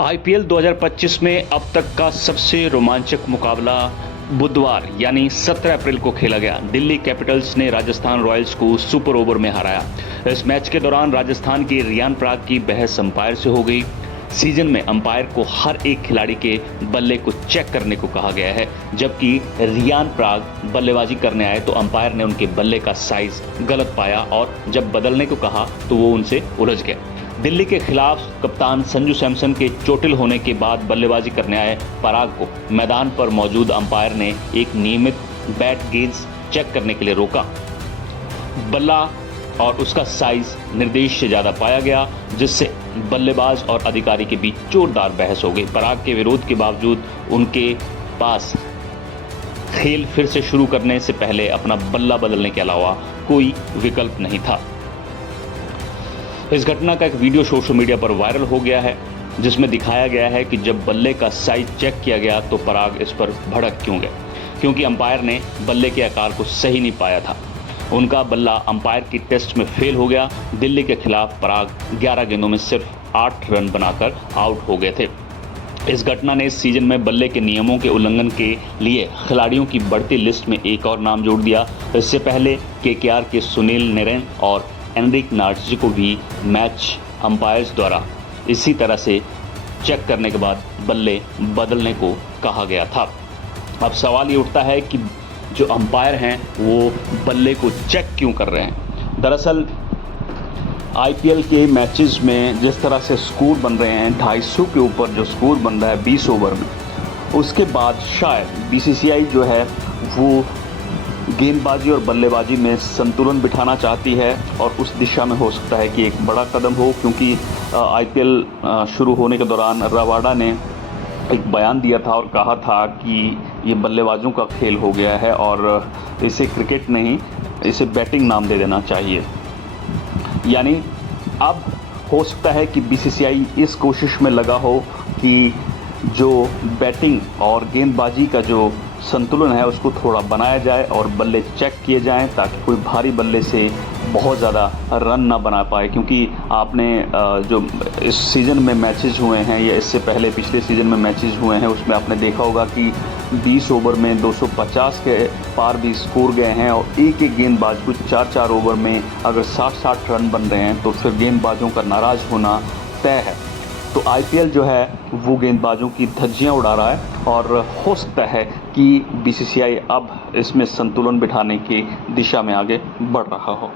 IPL 2025 में अब तक का सबसे रोमांचक मुकाबला बुधवार यानी 17 अप्रैल को खेला गया। दिल्ली कैपिटल्स ने राजस्थान रॉयल्स को सुपर ओवर में हराया। इस मैच के दौरान राजस्थान के रियान पराग की बहस अंपायर से हो गई। सीजन में अंपायर को हर एक खिलाड़ी के बल्ले को चेक करने को कहा गया है, जबकि रियान पराग बल्लेबाजी करने आए तो अंपायर ने उनके बल्ले का साइज गलत पाया और जब बदलने को कहा तो वो उनसे उलझ गए। दिल्ली के खिलाफ कप्तान संजू सैमसन के चोटिल होने के बाद बल्लेबाजी करने आए पराग को मैदान पर मौजूद अंपायर ने एक नियमित बैट गेज चेक करने के लिए रोका। बल्ला और उसका साइज निर्देश से ज़्यादा पाया गया, जिससे बल्लेबाज और अधिकारी के बीच जोरदार बहस हो गई। पराग के विरोध के बावजूद उनके पास खेल फिर से शुरू करने से पहले अपना बल्ला बदलने के अलावा कोई विकल्प नहीं था। इस घटना का एक वीडियो सोशल मीडिया पर वायरल हो गया है, जिसमें दिखाया गया है कि जब बल्ले का साइज चेक किया गया तो पराग इस पर भड़क क्यों गए, क्योंकि अंपायर ने बल्ले के आकार को सही नहीं पाया था। उनका बल्ला अंपायर की टेस्ट में फेल हो गया। दिल्ली के खिलाफ पराग 11 गेंदों में सिर्फ 8 रन बनाकर आउट हो गए थे। इस घटना ने इस सीजन में बल्ले के नियमों के उल्लंघन के लिए खिलाड़ियों की बढ़ती लिस्ट में एक और नाम जोड़ दिया। इससे पहले केकेआर के सुनील नरेन और एनरिक नार्जी को भी मैच अंपायर्स द्वारा इसी तरह से चेक करने के बाद बल्ले बदलने को कहा गया था। अब सवाल ये उठता है कि जो अंपायर हैं वो बल्ले को चेक क्यों कर रहे हैं। दरअसल आईपीएल के मैचेस में जिस तरह से स्कोर बन रहे हैं, 250 के ऊपर जो स्कोर बन रहा है 20 ओवर में, उसके बाद शायद बीसीसीआई जो है वो गेंदबाजी और बल्लेबाजी में संतुलन बिठाना चाहती है और उस दिशा में हो सकता है कि एक बड़ा कदम हो, क्योंकि आईपीएल शुरू होने के दौरान रबाडा ने एक बयान दिया था और कहा था कि ये बल्लेबाजों का खेल हो गया है और इसे क्रिकेट नहीं, इसे बैटिंग नाम दे देना चाहिए। यानी अब हो सकता है कि बीसीसीआई इस कोशिश में लगा हो कि जो बैटिंग और गेंदबाजी का जो संतुलन है उसको थोड़ा बनाया जाए और बल्ले चेक किए जाएं, ताकि कोई भारी बल्ले से बहुत ज़्यादा रन ना बना पाए। क्योंकि आपने जो इस सीज़न में मैचेस हुए हैं या इससे पहले पिछले सीज़न में मैचेस हुए हैं, उसमें आपने देखा होगा कि 20 ओवर में 250 के पार भी स्कोर गए हैं और एक एक गेंदबाज को 4-4 ओवर में अगर 60-60 रन बन रहे हैं तो फिर गेंदबाजों का नाराज़ होना तय है। तो आईपीएल जो है वो गेंदबाजों की धज्जियां उड़ा रहा है और हो सकता है कि बीसीसीआई अब इसमें संतुलन बिठाने की दिशा में आगे बढ़ रहा हो।